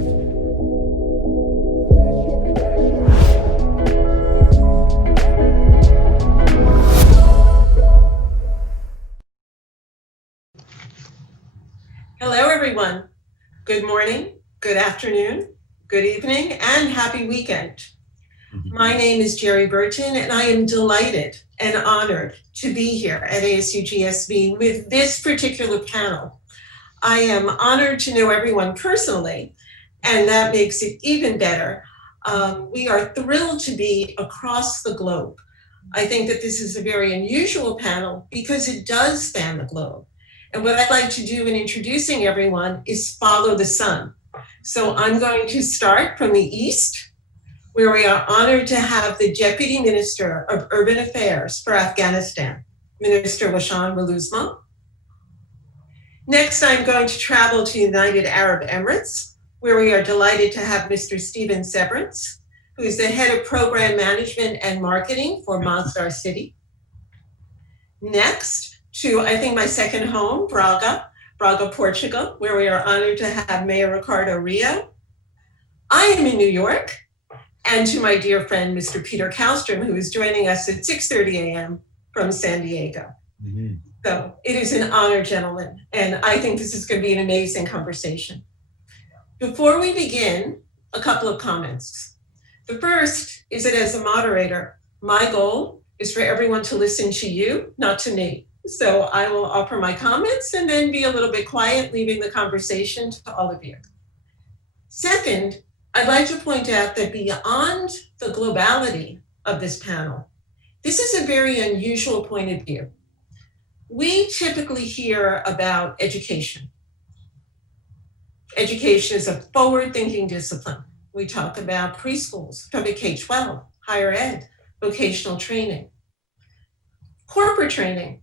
Hello, everyone. Good morning, good afternoon, good evening, and happy weekend. My name is Gerri Burton, and I am delighted and honored to be here at ASU GSB with this particular panel. I am honored to know everyone personally, and that makes it even better. We are thrilled to be across the globe. I think that this is a very unusual panel because it does span the globe. And what I'd like to do in introducing everyone is follow the sun. So I'm going to start from the East, where we are honored to have the Deputy Minister of Urban Affairs for Afghanistan, Minister Roshaan Wolusmal. Next, I'm going to travel to United Arab Emirates, where we are delighted to have Mr. Stephen Severance, who is the Head of Program Management and Marketing for Masdar City. Next, to, I think, my second home, Braga, Portugal, where we are honored to have Mayor Ricardo Rio. I am in New York, and to my dear friend, Mr. Peter Kallstrom, who is joining us at 6:30 a.m. from San Diego. Mm-hmm. So it is an honor, gentlemen, and I think this is going to be an amazing conversation. Before we begin, a couple of comments. The first is that as a moderator, my goal is for everyone to listen to you, not to me. So I will offer my comments and then be a little bit quiet, leaving the conversation to all of you. Second, I'd like to point out that beyond the globality of this panel, this is a very unusual point of view. We typically hear about education. Education is a forward-thinking discipline. We talk about preschools, public K-12, higher ed, vocational training, corporate training,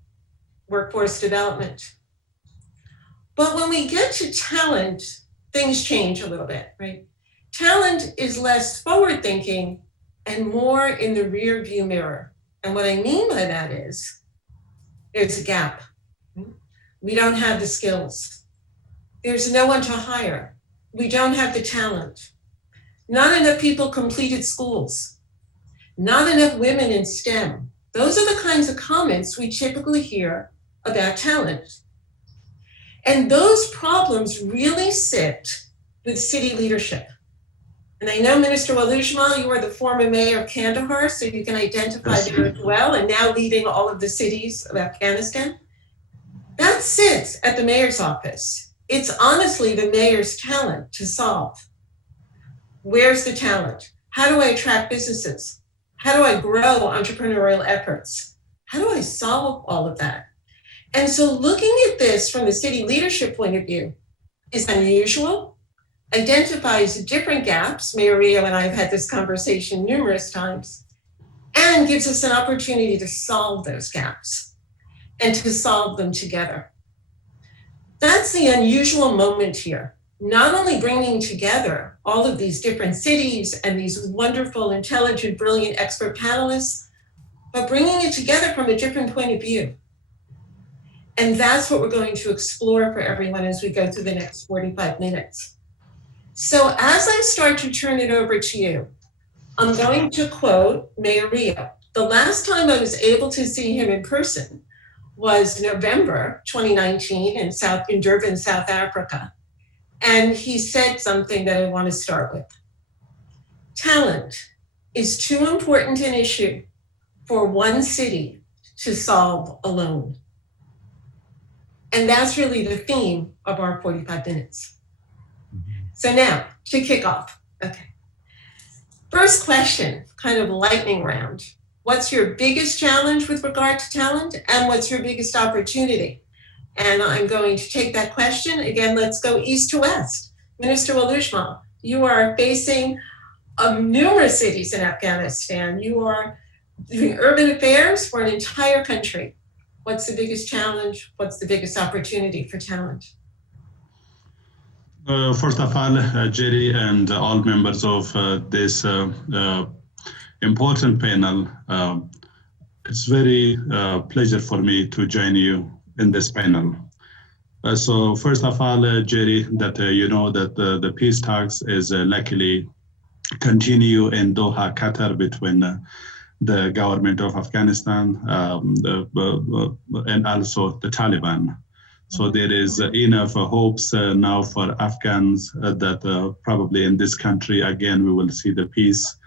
workforce development. But when we get to talent, things change a little bit, right? Talent is less forward-thinking and more in the rear view mirror. And what I mean by that is, there's a gap. We don't have the skills. There's no one to hire. We don't have the talent. Not enough people completed schools. Not enough women in STEM. Those are the kinds of comments we typically hear about talent. And those problems really sit with city leadership. And I know, Minister Wolusmal, you are the former mayor of Kandahar, so you can identify there as well, and now leading all of the cities of Afghanistan. That sits at the mayor's office. It's honestly the mayor's talent to solve. Where's the talent? How do I attract businesses? How do I grow entrepreneurial efforts? How do I solve all of that? And so looking at this from the city leadership point of view is unusual, identifies different gaps. Mayor Rio and I have had this conversation numerous times, and gives us an opportunity to solve those gaps and to solve them together. That's the unusual moment here. Not only bringing together all of these different cities and these wonderful, intelligent, brilliant expert panelists, but bringing it together from a different point of view. And that's what we're going to explore for everyone as we go through the next 45 minutes. So as I start to turn it over to you, I'm going to quote Mayor Rio. The last time I was able to see him in person was November 2019 in Durban, South Africa. And he said something that I want to start with. Talent is too important an issue for one city to solve alone. And that's really the theme of our 45 minutes. So now, to kick off, okay. First question, kind of lightning round. What's your biggest challenge with regard to talent, and what's your biggest opportunity? And I'm going to take that question. Again, let's go east to west. Minister Wolusmal, you are facing numerous cities in Afghanistan. You are doing urban affairs for an entire country. What's the biggest challenge? What's the biggest opportunity for talent? First of all, Gerri and all members of this important panel, it's very pleasure for me to join you in this panel. So first of all, Gerri, that you know that the peace talks is luckily continue in Doha, Qatar, between the government of Afghanistan and also the Taliban. So there is enough hopes now for Afghans that probably in this country, again, we will see the peace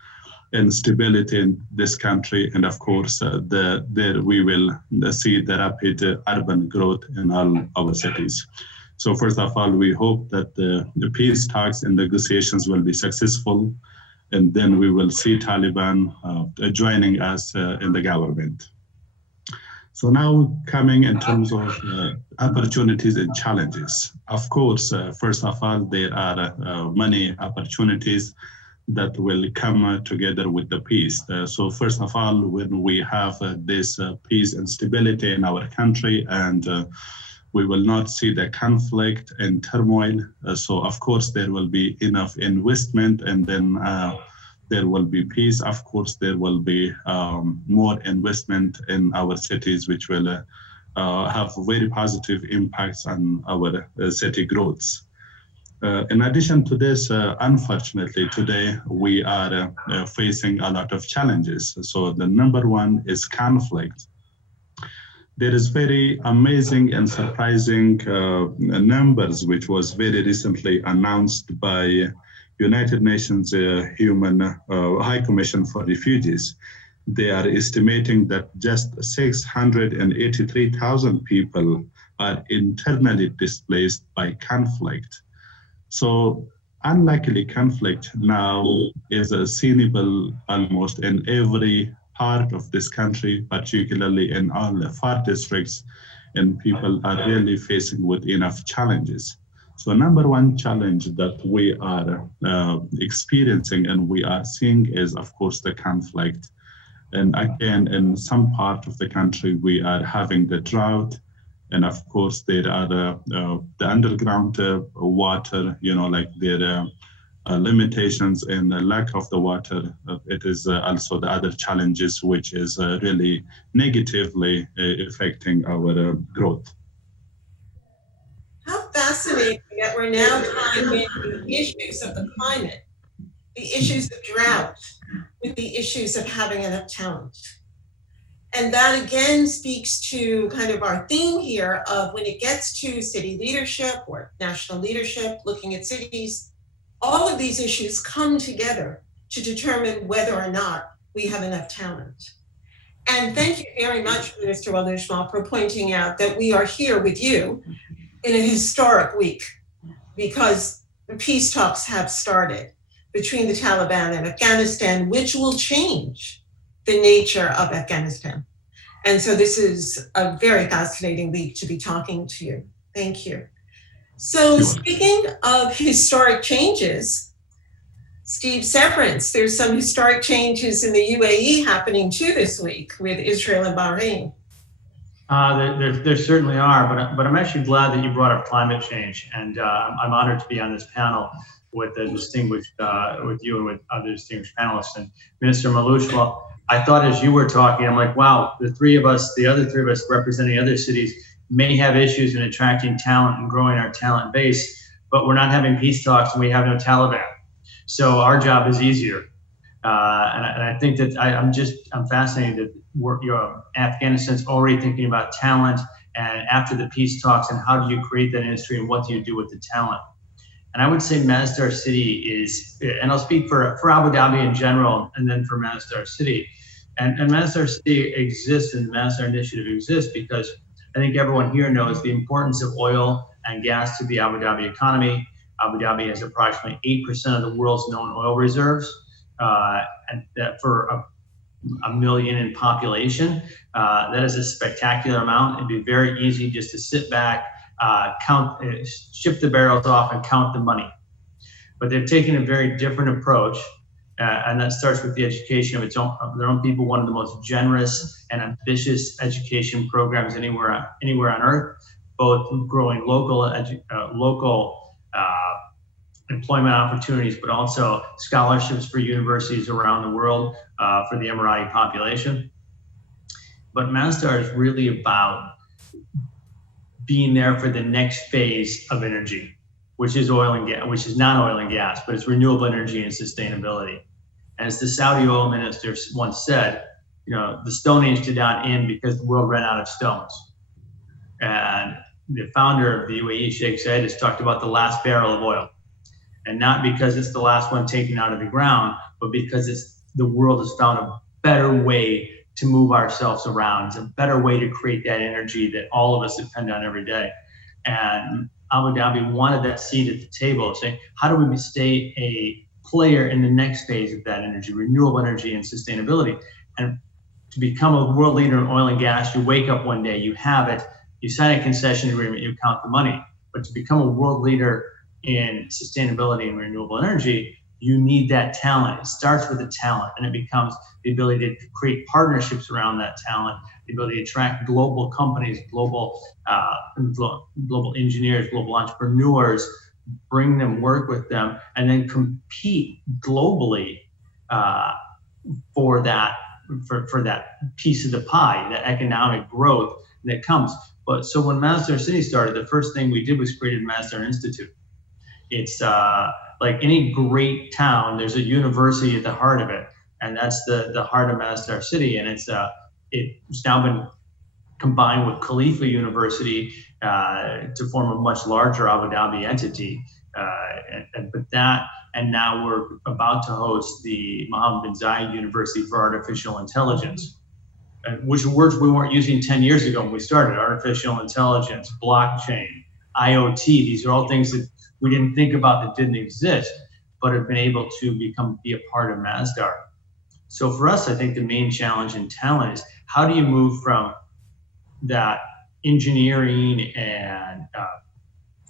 and stability in this country. And of course, there we will see the rapid urban growth in all our cities. So first of all, we hope that the peace talks and negotiations will be successful, and then we will see Taliban joining us in the government. So now coming in terms of opportunities and challenges. Of course, first of all, there are many opportunities that will come together with the peace. So first of all, when we have this peace and stability in our country, and we will not see the conflict and turmoil. So of course, there will be enough investment, and then there will be peace. Of course, there will be more investment in our cities, which will have very positive impacts on our city growths. In addition to this, unfortunately, today we are facing a lot of challenges. So the number one is conflict. There is very amazing and surprising numbers, which was very recently announced by United Nations Human High Commission for Refugees. They are estimating that just 683,000 people are internally displaced by conflict. So unluckily, conflict now is seeable almost in every part of this country, particularly in all the far districts, and people are really facing with enough challenges. So number one challenge that we are experiencing and we are seeing is, of course, the conflict. And again, in some part of the country, we are having the drought. And of course, there are the underground water, like there are limitations in the lack of the water. It is also the other challenges, which is really negatively affecting our growth. How fascinating that we're now tying in the issues of the climate, the issues of drought, with the issues of having enough talent. And that again speaks to kind of our theme here of when it gets to city leadership or national leadership, looking at cities, all of these issues come together to determine whether or not we have enough talent. And thank you very much, Mr. Wolusmal, for pointing out that we are here with you in a historic week because the peace talks have started between the Taliban and Afghanistan, which will change the nature of Afghanistan. And so this is a very fascinating week to be talking to you. Thank you. So speaking of historic changes, Steve Severance, there's some historic changes in the UAE happening too this week with Israel and Bahrain. There certainly are, but I'm actually glad that you brought up climate change, and I'm honored to be on this panel with the distinguished, with you and with other distinguished panelists. And Minister Wolusmal, I thought as you were talking, I'm like, wow, the other three of us representing other cities may have issues in attracting talent and growing our talent base, but we're not having peace talks and we have no Taliban. So our job is easier. And I think that I'm fascinated that Afghanistan's already thinking about talent and after the peace talks and how do you create that industry and what do you do with the talent? And I would say Masdar City is, and I'll speak for Abu Dhabi in general and then for Masdar City. And Masdar City exists and the Masdar Initiative exists because I think everyone here knows the importance of oil and gas to the Abu Dhabi economy. Abu Dhabi has approximately 8% of the world's known oil reserves. And that for a million in population, that is a spectacular amount. It'd be very easy just to sit back, ship the barrels off and count the money. But they've taken a very different approach, and that starts with the education of their own people, one of the most generous and ambitious education programs anywhere on earth, both growing local employment opportunities, but also scholarships for universities around the world for the Emirati population. But Masdar is really about being there for the next phase of energy, which is oil and gas, which is not oil and gas, but it's renewable energy and sustainability. As the Saudi oil minister once said, the Stone Age did not end because the world ran out of stones. And the founder of the UAE, Sheikh Zayed, has talked about the last barrel of oil. And not because it's the last one taken out of the ground, but because the world has found a better way to move ourselves around. It's a better way to create that energy that all of us depend on every day. And Abu Dhabi wanted that seat at the table, saying, how do we stay a player in the next phase of that energy, renewable energy and sustainability? And to become a world leader in oil and gas, you wake up one day, you have it, you sign a concession agreement, you count the money. But to become a world leader in sustainability and renewable energy, you need that talent. It starts with the talent, and it becomes the ability to create partnerships around that talent, the ability to attract global companies, global engineers, global entrepreneurs, bring them, work with them, and then compete globally for that piece of the pie, that economic growth that comes. But so when Masdar City started, the first thing we did was created Masdar Institute. It's like any great town, there's a university at the heart of it, and that's the heart of Masdar City. And it's now been combined with Khalifa University to form a much larger Abu Dhabi entity. And now we're about to host the Mohammed bin Zayed University for Artificial Intelligence, which are words we weren't using 10 years ago when we started. Artificial intelligence, blockchain, IoT, these are all things that we didn't think about that didn't exist, but have been able to be a part of Masdar. So for us, I think the main challenge in talent is how do you move from that engineering and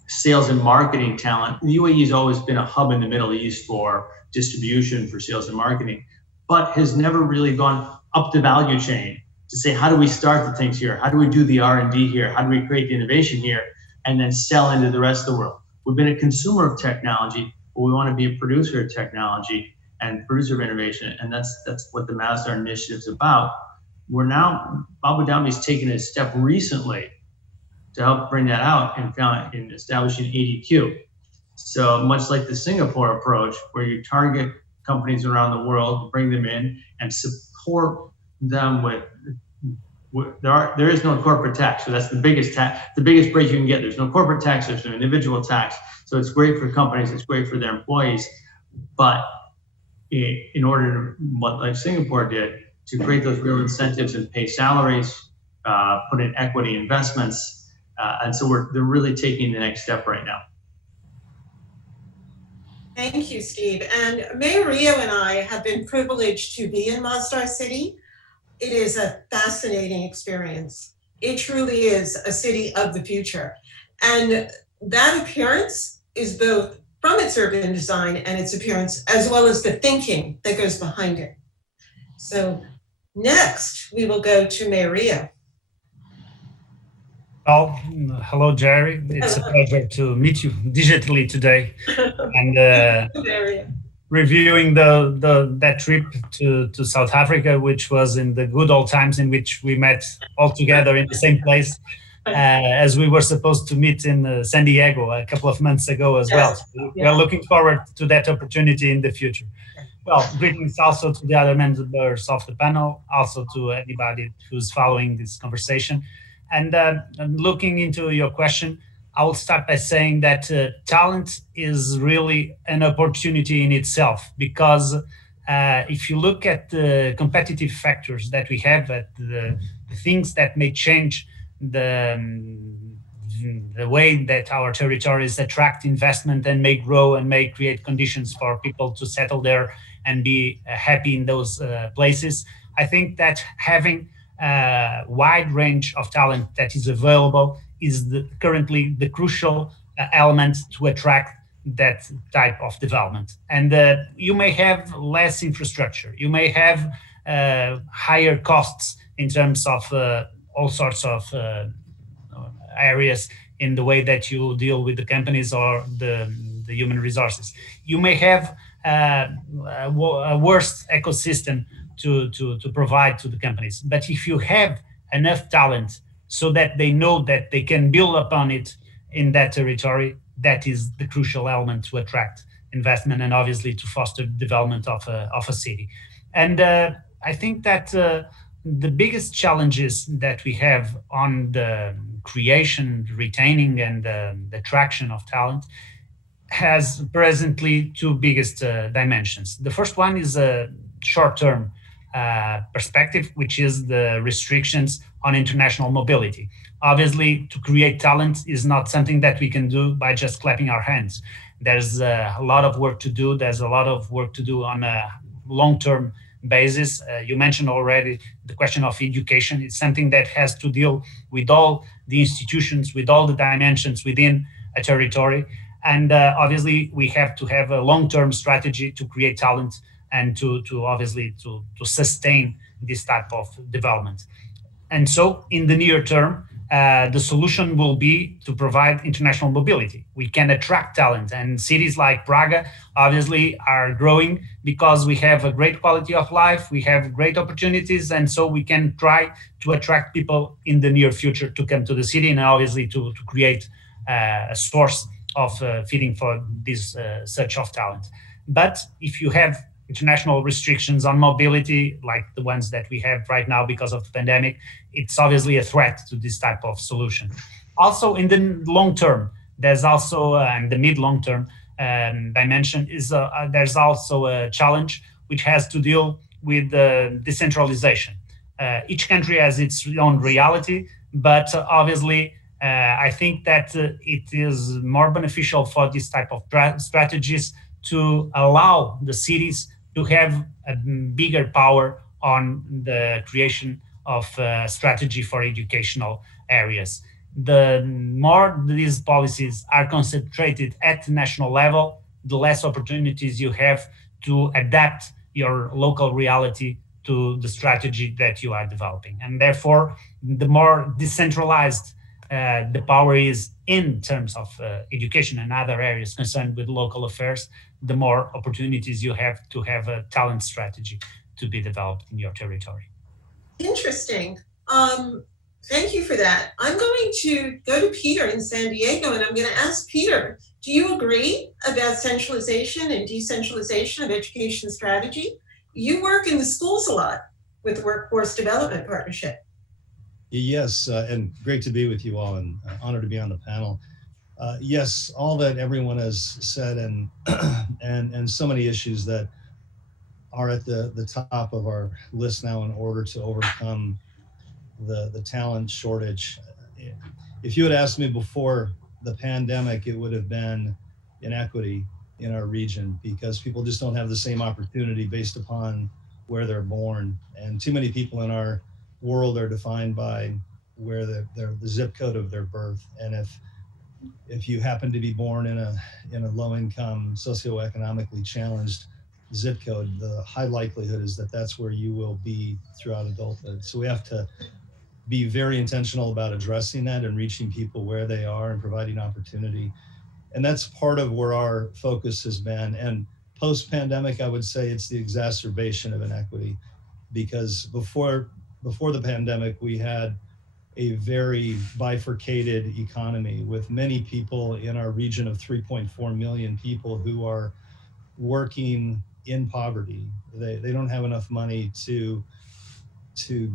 sales and marketing talent. The UAE has always been a hub in the Middle East for distribution, for sales and marketing, but has never really gone up the value chain to say, how do we start the things here? How do we do the R&D here? How do we create the innovation here? And then sell into the rest of the world. We've been a consumer of technology, but we want to be a producer of technology and producer of innovation. And that's what the Masdar initiative is about. Abu Dhabi's taken a step recently to help bring that out in establishing ADQ. So much like the Singapore approach, where you target companies around the world, bring them in and support them with there is no corporate tax. So that's the biggest break you can get. There's no corporate tax, there's no individual tax. So it's great for companies, it's great for their employees. But in order to, like Singapore did, to create those real incentives and pay salaries, put in equity investments, and so they're really taking the next step right now. Thank you, Steve. And Mayor Rio and I have been privileged to be in Masdar City. It is a fascinating experience. It truly is a city of the future. And that appearance is both from its urban design and its appearance, as well as the thinking that goes behind it. So next, we will go to Mayor Rio. Well, hello, Gerri. It's a pleasure to meet you digitally today, and reviewing that trip to South Africa, which was in the good old times in which we met all together in the same place, as we were supposed to meet in San Diego a couple of months ago as well. So we are looking forward to that opportunity in the future. Well, greetings also to the other members of the panel, also to anybody who's following this conversation. And looking into your question, I will start by saying that talent is really an opportunity in itself, because if you look at the competitive factors that we have, at the things that may change the way that our territories attract investment and may grow and may create conditions for people to settle there and be happy in those places, I think that having a wide range of talent that is available is currently the crucial element to attract that type of development. And you may have less infrastructure, you may have higher costs in terms of all sorts of areas in the way that you deal with the companies or the human resources. You may have a worse ecosystem to provide to the companies. But if you have enough talent so that they know that they can build upon it in that territory. That is the crucial element to attract investment and obviously to foster development of a city. And I think that the biggest challenges that we have on the creation, retaining, and the attraction of talent has presently two biggest dimensions. The first one is a short-term perspective, which is the restrictions on international mobility. Obviously, to create talent is not something that we can do by just clapping our hands. There's a lot of work to do. There's a lot of work to do on a long-term basis. You mentioned already the question of education. It's something that has to deal with all the institutions, with all the dimensions within a territory. And obviously, we have to have a long-term strategy to create talent and to obviously to sustain this type of development. And so in the near term, the solution will be to provide international mobility. We can attract talent, and cities like Braga obviously are growing because we have a great quality of life, we have great opportunities, and so we can try to attract people in the near future to come to the city and obviously to create a source of feeding for this search of talent. But if you have international restrictions on mobility, like the ones that we have right now because of the pandemic, it's obviously a threat to this type of solution. Also, in the long term, there's also, and the mid-long term dimension is, there's also a challenge which has to deal with decentralization. Each country has its own reality, but obviously, I think that it is more beneficial for this type of strategies to allow the cities to have a bigger power on the creation of strategy for educational areas. The more these policies are concentrated at the national level, the less opportunities you have to adapt your local reality to the strategy that you are developing. And therefore, the more decentralized the power is in terms of education and other areas concerned with local affairs, the more opportunities you have to have a talent strategy to be developed in your territory. Interesting. Thank you for that. I'm going to go to Peter in San Diego, and I'm going to ask Peter, do you agree about centralization and decentralization of education strategy? You work in the schools a lot with the Workforce Development Partnership. Yes, and great to be with you all, and honored to be on the panel. Yes, all that everyone has said, and so many issues that are at the top of our list now in order to overcome the talent shortage. If you had asked me before the pandemic, it would have been inequity in our region because people just don't have the same opportunity based upon where they're born, and too many people in our world are defined by where the zip code of their birth. And if you happen to be born in a low income, socioeconomically challenged zip code, the high likelihood is that that's where you will be throughout adulthood. So we have to be very intentional about addressing that and reaching people where they are and providing opportunity. And that's part of where our focus has been. And post-pandemic, I would say it's the exacerbation of inequity, because before the pandemic, we had a very bifurcated economy with many people in our region of 3.4 million people who are working in poverty. They don't have enough money to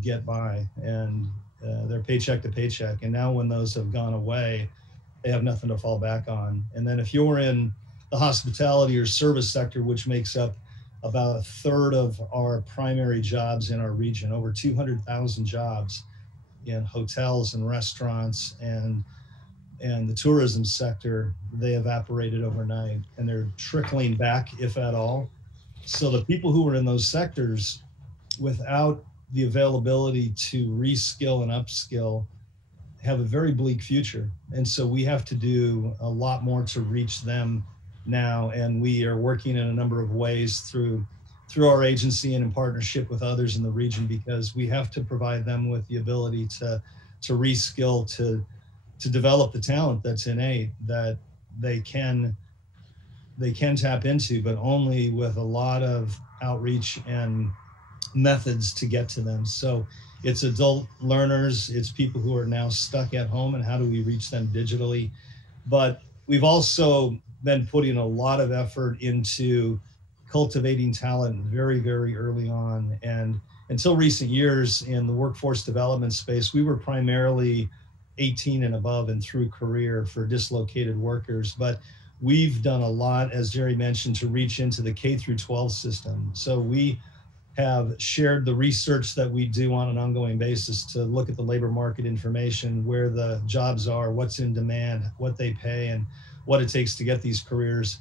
get by, and they're paycheck to paycheck. And now when those have gone away, they have nothing to fall back on. And then if you're in the hospitality or service sector, which makes up about a third of our primary jobs in our region, over 200,000 jobs in hotels and restaurants and the tourism sector, they evaporated overnight and they're trickling back, if at all. So the people who are in those sectors without the availability to reskill and upskill have a very bleak future. And so we have to do a lot more to reach them now. And we are working in a number of ways through our agency and in partnership with others in the region, because we have to provide them with the ability to reskill, to develop the talent that's innate that they can tap into, but only with a lot of outreach and methods to get to them. So it's adult learners, it's people who are now stuck at home, and how do we reach them digitally? But we've also been putting a lot of effort into cultivating talent very, very early on. And until recent years in the workforce development space, we were primarily 18 and above and through career for dislocated workers. But we've done a lot, as Gerri mentioned, to reach into the K through 12 system. So we have shared the research that we do on an ongoing basis to look at the labor market information, where the jobs are, what's in demand, what they pay, and what it takes to get these careers.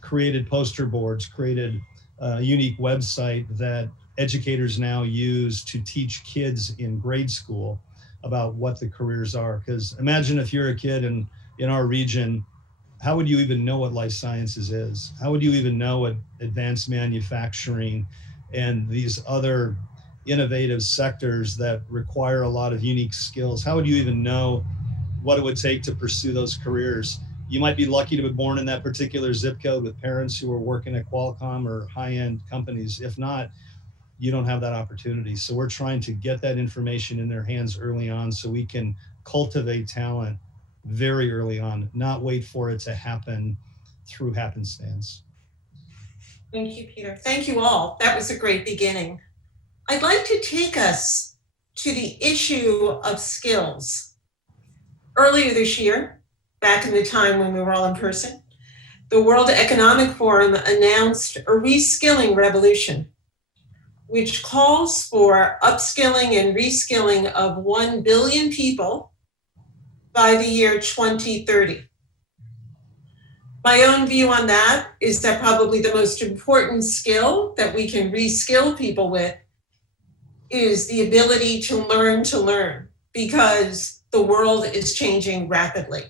Created poster boards, created a unique website that educators now use to teach kids in grade school about what the careers are. Because imagine if you're a kid in our region, how would you even know what life sciences is? How would you even know what advanced manufacturing and these other innovative sectors that require a lot of unique skills? How would you even know what it would take to pursue those careers? You might be lucky to be born in that particular zip code with parents who are working at Qualcomm or high-end companies. If not, you don't have that opportunity. So we're trying to get that information in their hands early on so we can cultivate talent very early on, not wait for it to happen through happenstance. Thank you, Peter. Thank you all. That was a great beginning. I'd like to take us to the issue of skills. Earlier this year, back in the time when we were all in person, the World Economic Forum announced a reskilling revolution, which calls for upskilling and reskilling of 1 billion people by the year 2030. My own view on that is that probably the most important skill that we can reskill people with is the ability to learn, because the world is changing rapidly.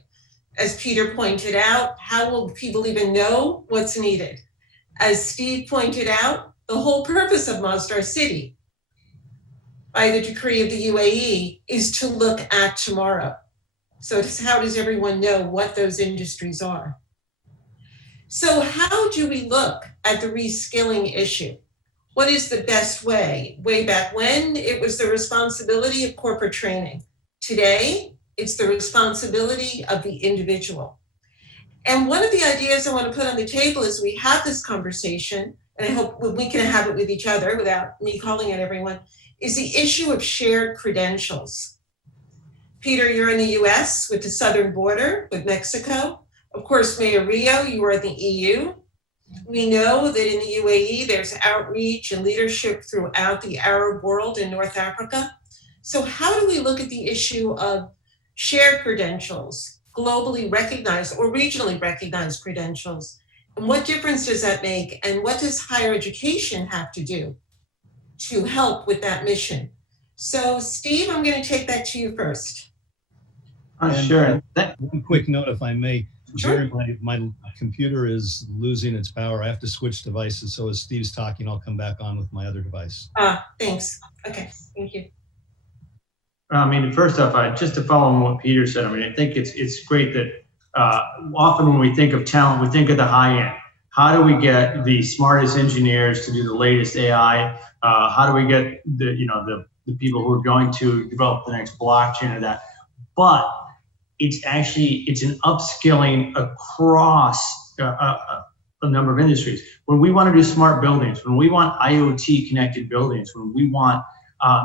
As Peter pointed out, how will people even know what's needed? As Steve pointed out, the whole purpose of Masdar City, by the decree of the UAE, is to look at tomorrow. So how does everyone know what those industries are? So how do we look at the reskilling issue? What is the best way? Way back when, it was the responsibility of corporate training. Today, it's the responsibility of the individual. And one of the ideas I want to put on the table as we have this conversation, and I hope we can have it with each other without me calling it everyone, is the issue of shared credentials. Peter, you're in the US with the southern border with Mexico. Of course, Mayor Rio, you are in the EU. We know that in the UAE, there's outreach and leadership throughout the Arab world in North Africa. So how do we look at the issue of shared credentials, globally recognized or regionally recognized credentials? And what difference does that make? And what does higher education have to do to help with that mission? So Steve, I'm going to take that to you first. Sure. One quick note, if I may. Sure. Gerri, my computer is losing its power. I have to switch devices. So as Steve's talking, I'll come back on with my other device. Thanks. Okay, thank you. I mean, first off, just to follow on what Peter said, I mean, I think it's great that often when we think of talent, we think of the high end. How do we get the smartest engineers to do the latest AI? How do we get the people who are going to develop the next blockchain or that? But it's an upskilling across a number of industries. When we want to do smart buildings, when we want IoT connected buildings, when we want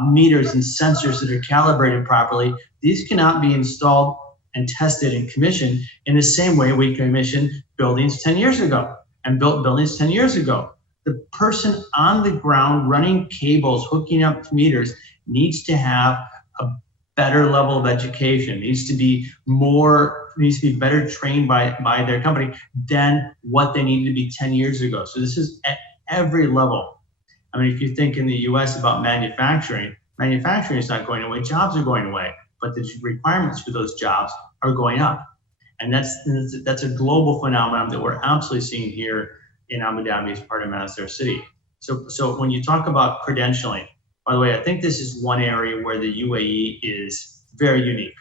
meters and sensors that are calibrated properly, these cannot be installed and tested and commissioned in the same way we commissioned buildings 10 years ago and built buildings 10 years ago. The person on the ground running cables, hooking up to meters, needs to have a better level of education, needs to be better trained by their company than what they needed to be 10 years ago. So this is at every level. I mean, if you think in the US about manufacturing is not going away, jobs are going away, but the requirements for those jobs are going up. And that's a global phenomenon that we're absolutely seeing here in Abu Dhabi as part of Masdar City. So when you talk about credentialing, by the way, I think this is one area where the UAE is very unique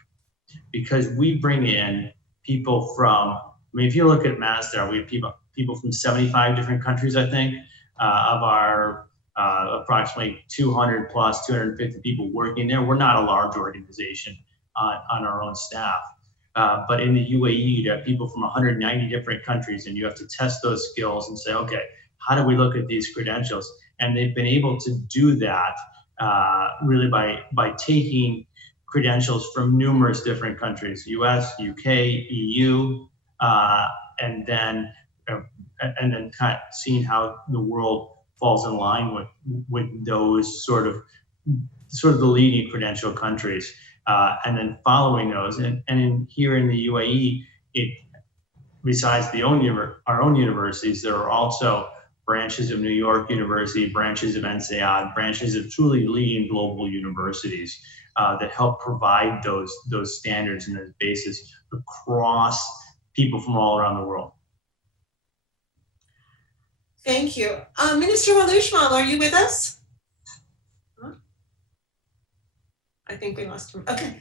because we bring in people from, I mean, if you look at Masdar, we have people from 75 different countries, I think, of our approximately 200 plus 250 people working there. We're not a large organization on our own staff. But in the UAE, you have people from 190 different countries, and you have to test those skills and say, okay, how do we look at these credentials? And they've been able to do that really by taking credentials from numerous different countries, US, UK, EU, and then kind of seeing how the world falls in line with those sort of the leading credential countries. And then following those, and here in the UAE, besides our own universities, there are also branches of New York University, branches of NCAD, branches of truly leading global universities that help provide those standards and those bases across people from all around the world. Thank you. Minister Wolusmal, are you with us? I think we lost him. Okay,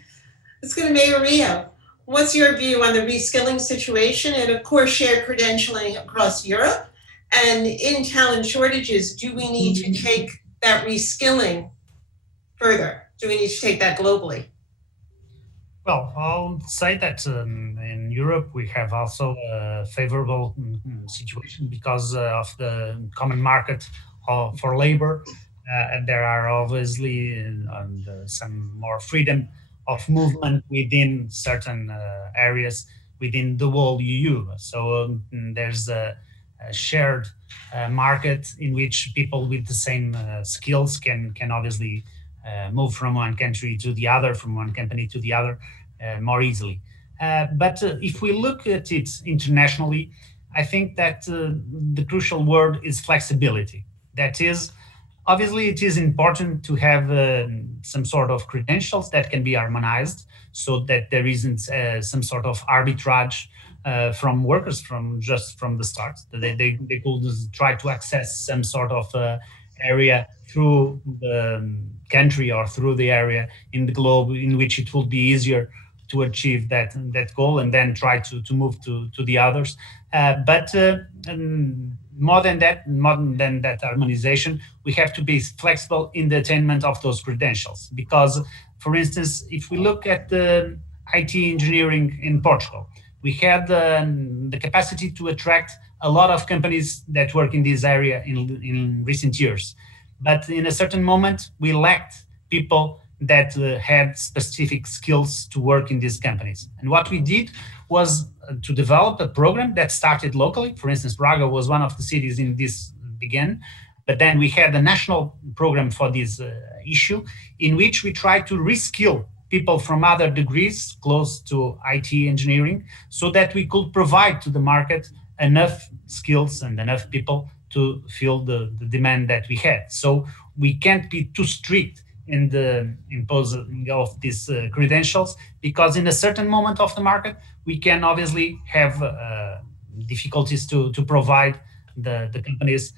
let's go to Mayor Rio. What's your view on the reskilling situation and, of course, shared credentialing across Europe? And in talent shortages, do we need to take that reskilling further? Do we need to take that globally? Well, I'll say that in Europe, we have also a favorable situation because of the common market for labor. And there are obviously some more freedom of movement within certain areas within the whole EU. So there's a shared market in which people with the same skills can obviously move from one country to the other, from one company to the other more easily. But if we look at it internationally, I think that the crucial word is flexibility. That is, obviously, it is important to have some sort of credentials that can be harmonized so that there isn't some sort of arbitrage from workers from the start. They could try to access some sort of area through the country or through the area in the globe in which it would be easier to achieve that goal and then try to move to the others. But more than that harmonization, we have to be flexible in the attainment of those credentials. Because, for instance, if we look at the IT engineering in Portugal, we had the capacity to attract a lot of companies that work in this area in recent years. But in a certain moment, we lacked people that had specific skills to work in these companies. And what we did was to develop a program that started locally. For instance, Braga was one of the cities in this began, but then we had a national program for this issue in which we tried to reskill people from other degrees close to IT engineering so that we could provide to the market enough skills and enough people to fill the demand that we had. So we can't be too strict in the imposing of these credentials, because in a certain moment of the market, we can obviously have difficulties to provide the companies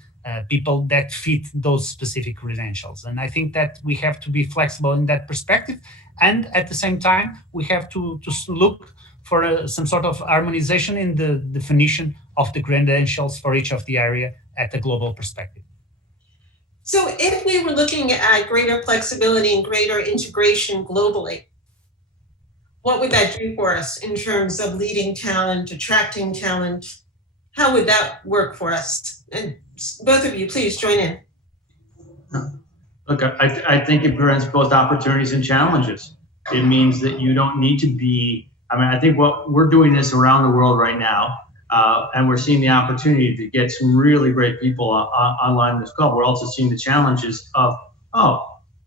people that fit those specific credentials. And I think that we have to be flexible in that perspective. And at the same time, we have to look for some sort of harmonization in the definition of the credentials for each of the area at the global perspective. So if we were looking at greater flexibility and greater integration globally, what would that do for us in terms of leading talent, attracting talent? How would that work for us? And both of you, please join in. Look, I think it presents both opportunities and challenges. It means that you don't need to be, I think what we're doing this around the world right now, and we're seeing the opportunity to get some really great people online in this call. We're also seeing the challenges of,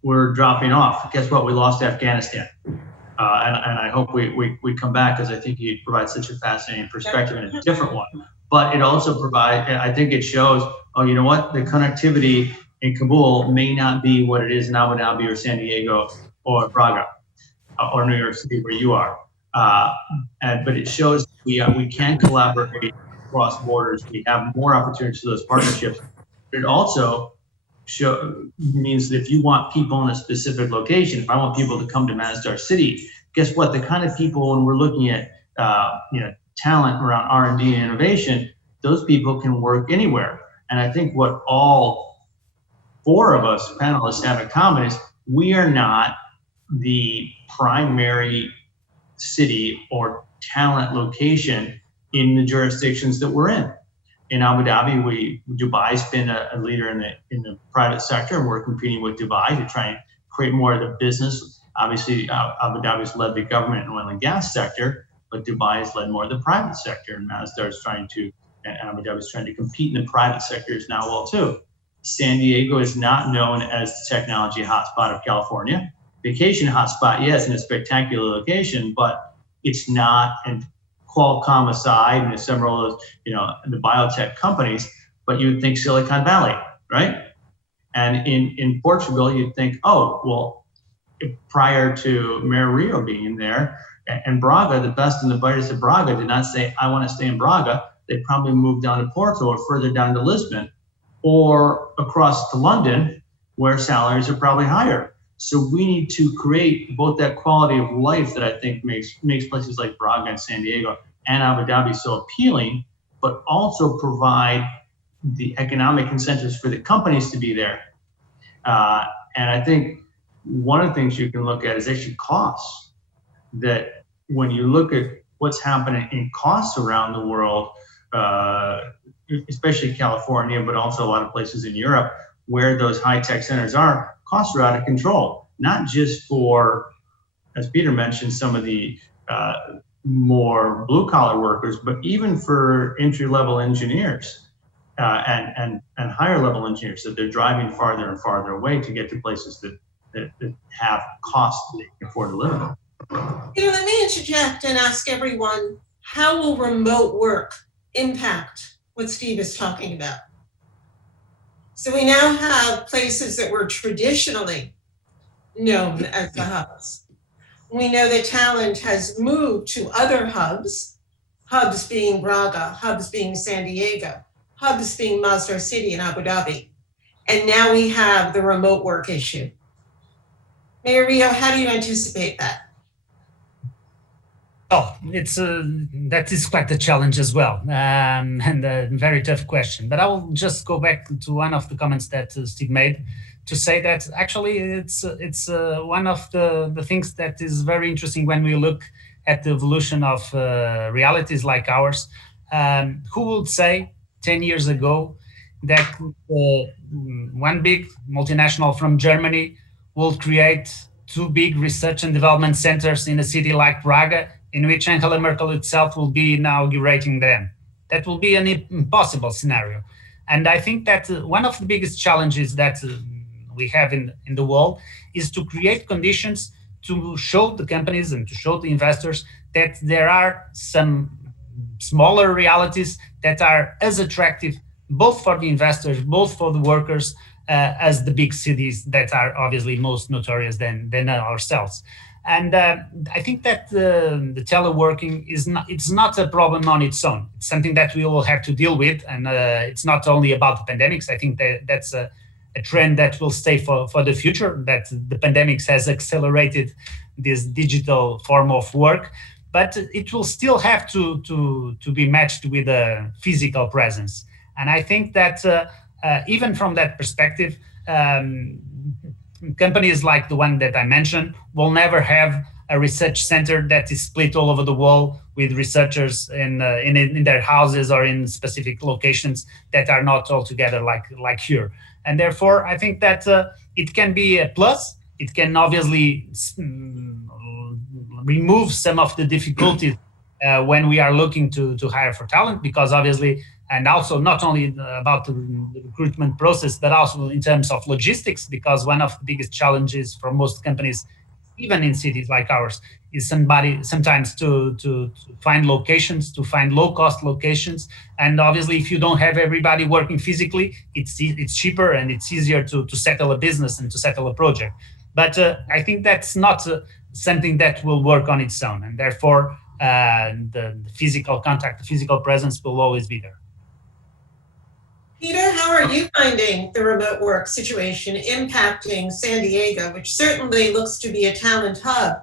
we're dropping off. Guess what? We lost Afghanistan. And I hope we come back, because I think you provide such a fascinating perspective and a different one. But it also provides, I think it shows, you know what? The connectivity in Kabul may not be what it is in Abu Dhabi or San Diego or Braga or New York City where you are. But it shows we can collaborate across borders. We have more opportunities for those partnerships. But it also means that if you want people in a specific location, if I want people to come to Masdar City, guess what? The kind of people, when we're looking at talent around R&D and innovation, those people can work anywhere. And I think what all four of us panelists have in common is we are not the primary city or talent location in the jurisdictions that we're in. In Abu Dhabi, Dubai's been a leader in the private sector, and we're competing with Dubai to try and create more of the business. Obviously, Abu Dhabi's led the government and oil and gas sector, but Dubai has led more of the private sector, and Masdar's trying to, and Abu Dhabi's trying to compete in the private sectors now well too. San Diego is not known as the technology hotspot of California. Vacation hotspot, yes, in a spectacular location, but it's not, and Qualcomm aside, and several of those, the biotech companies, but you would think Silicon Valley, right? And in Portugal, you'd think, oh, well, prior to Mayor Rio being there, and Braga, the best and the brightest of Braga did not say, I want to stay in Braga. They probably moved down to Porto or further down to Lisbon or across to London, where salaries are probably higher. So we need to create both that quality of life that I think makes places like Braga and San Diego and Abu Dhabi so appealing, but also provide the economic incentives for the companies to be there. And I think one of the things you can look at is actually costs. That when you look at what's happening in costs around the world, especially California, but also a lot of places in Europe, where those high-tech centers are, costs are out of control. Not just for, as Peter mentioned, some of the more blue-collar workers, but even for entry-level engineers and higher-level engineers, that they're driving farther and farther away to get to places that have costs that they can afford to live in. Let me interject and ask everyone, how will remote work impact what Steve is talking about? So we now have places that were traditionally known as the hubs. We know that talent has moved to other hubs, hubs being Braga, hubs being San Diego, hubs being Masdar City and Abu Dhabi. And now we have the remote work issue. Mayor Rio, how do you anticipate that? Oh, that is quite a challenge as well, and a very tough question. But I will just go back to one of the comments that Steve made to say that actually it's one of the things that is very interesting when we look at the evolution of realities like ours. Who would say 10 years ago that one big multinational from Germany will create two big research and development centers in a city like Braga, in which Angela Merkel itself will be inaugurating them? That will be an impossible scenario. And I think that one of the biggest challenges that we have in the world is to create conditions to show the companies and to show the investors that there are some smaller realities that are as attractive, both for the investors, both for the workers, as the big cities that are obviously most notorious than ourselves. And I think that the teleworking it's not a problem on its own. It's something that we all have to deal with. And it's not only about the pandemics. I think that's a trend that will stay for the future, that the pandemics has accelerated this digital form of work. But it will still have to be matched with a physical presence. And I think that even from that perspective, companies like the one that I mentioned will never have a research center that is split all over the world with researchers in their houses or in specific locations that are not all together like here. And therefore, I think that it can be a plus. It can obviously remove some of the difficulties when we are looking to hire for talent, because obviously, and also not only about the recruitment process, but also in terms of logistics, because one of the biggest challenges for most companies, even in cities like ours, is sometimes to find locations, to find low-cost locations. And obviously, if you don't have everybody working physically, it's cheaper and it's easier to settle a business and to settle a project. But I think that's not something that will work on its own. And therefore, the physical contact, the physical presence will always be there. Peter, how are you finding the remote work situation impacting San Diego, which certainly looks to be a talent hub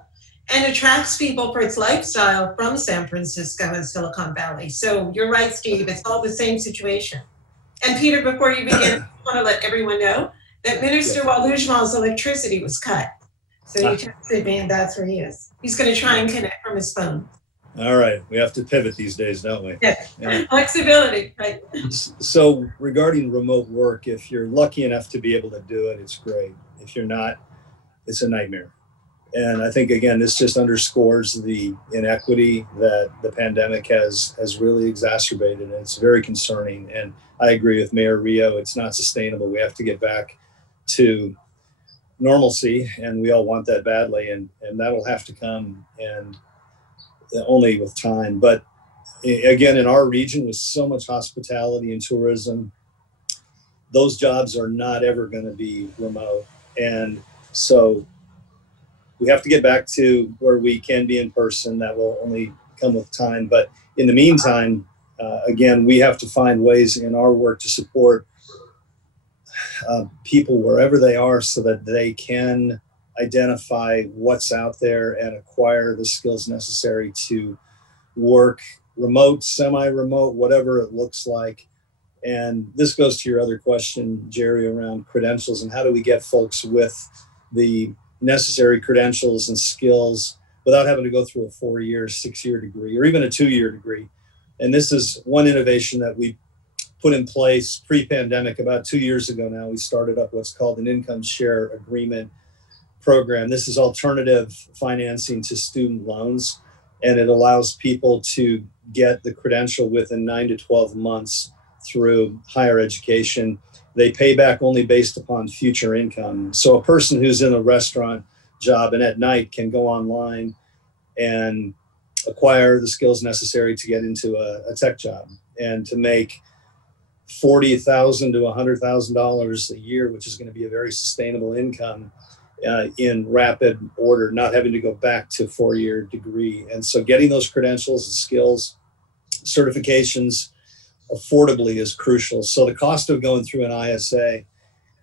and attracts people for its lifestyle from San Francisco and Silicon Valley? So you're right, Steve, it's all the same situation. And Peter, before you begin, I want to let everyone know that Minister Wolusmal's electricity was cut. So he texted me, and that's where he is. He's going to try and connect from his phone. All right. We have to pivot these days, don't we? Yeah. Flexibility, right? So regarding remote work, if you're lucky enough to be able to do it, it's great. If you're not, it's a nightmare. And I think, again, this just underscores the inequity that the pandemic has really exacerbated. And it's very concerning. And I agree with Mayor Rio. It's not sustainable. We have to get back to normalcy, and we all want that badly. And that'll have to come, and only with time. But again, in our region, with so much hospitality and tourism, those jobs are not ever going to be remote. And so we have to get back to where we can be in person. That will only come with time. But in the meantime, again, we have to find ways in our work to support people wherever they are, so that they can identify what's out there and acquire the skills necessary to work remote, semi-remote, whatever it looks like. And this goes to your other question, Gerri, around credentials and how do we get folks with the necessary credentials and skills without having to go through a 4-year, 6-year degree, or even a 2-year degree. And this is one innovation that we put in place pre-pandemic. About 2 years ago now, we started up what's called an income share agreement program. This is alternative financing to student loans, and it allows people to get the credential within 9 to 12 months through higher education. They pay back only based upon future income. So a person who's in a restaurant job and at night can go online and acquire the skills necessary to get into a tech job and to make $40,000 to $100,000 a year, which is going to be a very sustainable income in rapid order, not having to go back to 4-year degree. And so getting those credentials and skills, certifications affordably is crucial. So the cost of going through an ISA,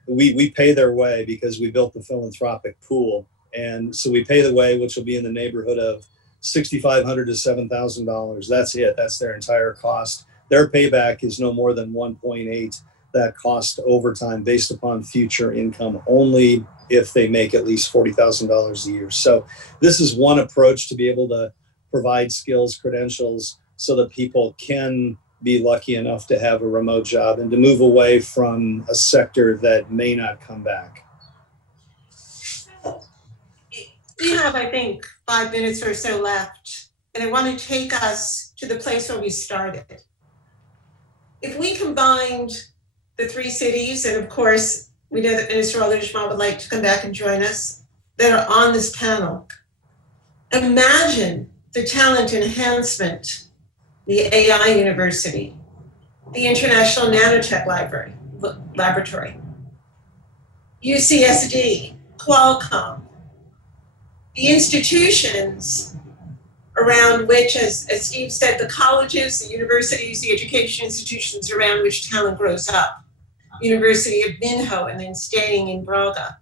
we pay their way because we built the philanthropic pool. And so we pay the way, which will be in the neighborhood of $6,500 to $7,000. That's it. That's their entire cost. Their payback is no more than 1.8 that cost over time based upon future income, only if they make at least $40,000 a year. So this is one approach to be able to provide skills, credentials, so that people can be lucky enough to have a remote job and to move away from a sector that may not come back. We have, I think, 5 minutes or so left, and I want to take us to the place where we started. If we combined the 3 cities, and of course, we know that Minister Wolusmal would like to come back and join us, that are on this panel, imagine the talent enhancement, the AI University, the International Nanotech Laboratory, UCSD, Qualcomm, the institutions around which, as Steve said, the colleges, the universities, the education institutions around which talent grows up. University of Minho and then staying in Braga,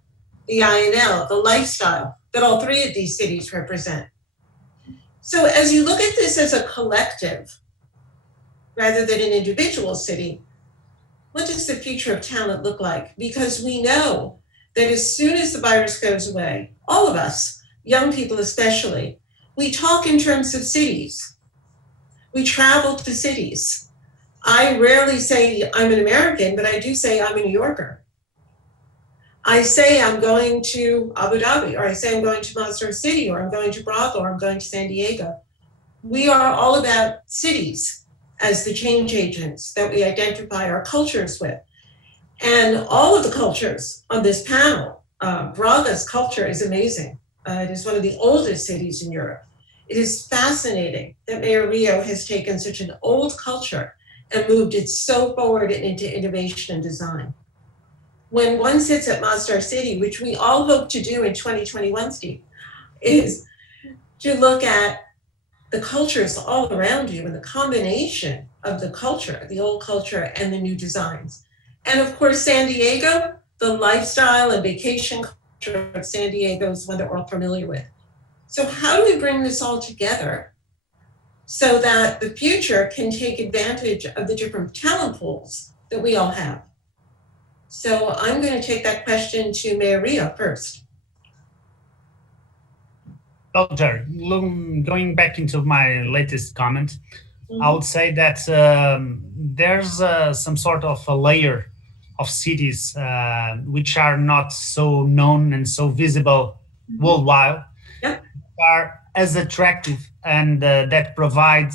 the INL, the lifestyle that all 3 of these cities represent. So as you look at this as a collective, rather than an individual city, what does the future of talent look like? Because we know that as soon as the virus goes away, all of us, young people especially, we talk in terms of cities. We travel to cities. I rarely say I'm an American, but I do say I'm a New Yorker. I say I'm going to Abu Dhabi, or I say I'm going to Masdar City, or I'm going to Braga, or I'm going to San Diego. We are all about cities as the change agents that we identify our cultures with. And all of the cultures on this panel, Braga's culture is amazing. It is one of the oldest cities in Europe. It is fascinating that Mayor Rio has taken such an old culture and moved it so forward and into innovation and design. When one sits at Masdar City, which we all hope to do in 2021, Steve, is to look at the cultures all around you and the combination of the culture, the old culture and the new designs. And of course, San Diego, the lifestyle and vacation culture of San Diego is one that we're all familiar with. So how do we bring this all together so that the future can take advantage of the different talent pools that we all have? So I'm going to take that question to Mayor Rio first. Well, Gerri, going back into my latest comment, I would say that there's some sort of a layer of cities which are not so known and so visible worldwide, Yep. are as attractive and that provide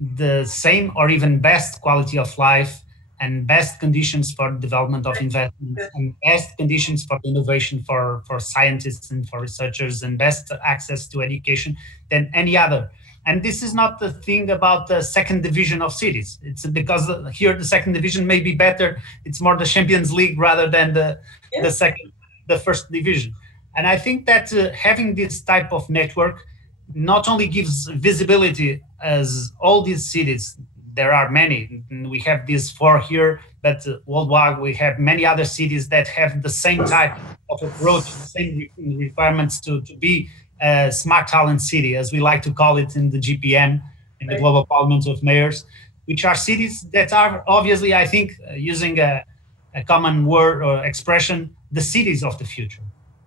the same or even best quality of life and best conditions for development of investment and best conditions for innovation for scientists and for researchers and best access to education than any other. And this is not the thing about the second division of cities. It's because here the second division may be better. It's more the Champions League rather than the first division. And I think that having this type of network not only gives visibility as all these cities, there are many, we have these 4 here, but worldwide we have many other cities that have the same type of approach, the same requirements to be a smart talent city, as we like to call it in the GPM, in the Global Parliament of Mayors, which are cities that are obviously, I think, using a common word or expression, the cities of the future.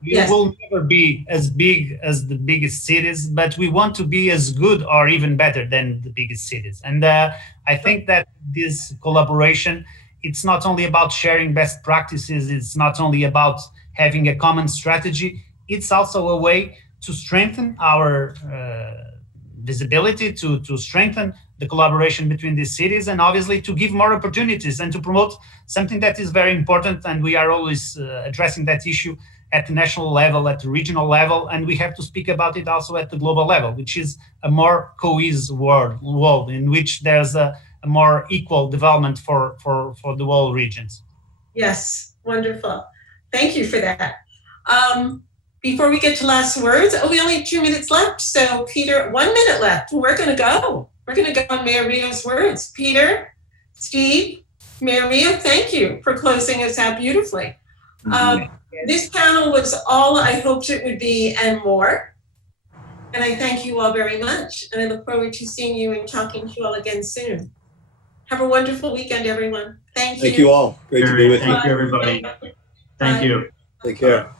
We will never be as big as the biggest cities, but we want to be as good or even better than the biggest cities. And I think that this collaboration, it's not only about sharing best practices, it's not only about having a common strategy, it's also a way to strengthen our visibility, to strengthen the collaboration between these cities, and obviously to give more opportunities and to promote something that is very important. And we are always addressing that issue at the national level, at the regional level, and we have to speak about it also at the global level, which is a more cohesive world in which there's a more equal development for the whole regions. Yes, wonderful. Thank you for that. Before we get to last words, we only have 2 minutes left. So Peter, 1 minute left. We're going to go. We're going to go on Mayor Rio's words. Peter, Steve, Mayor Rio, thank you for closing us out beautifully. This panel was all I hoped it would be and more. And I thank you all very much. And I look forward to seeing you and talking to you all again soon. Have a wonderful weekend, everyone. Thank you. Thank you all. Great to be with you. Thank you, everybody. Thank you. Take care.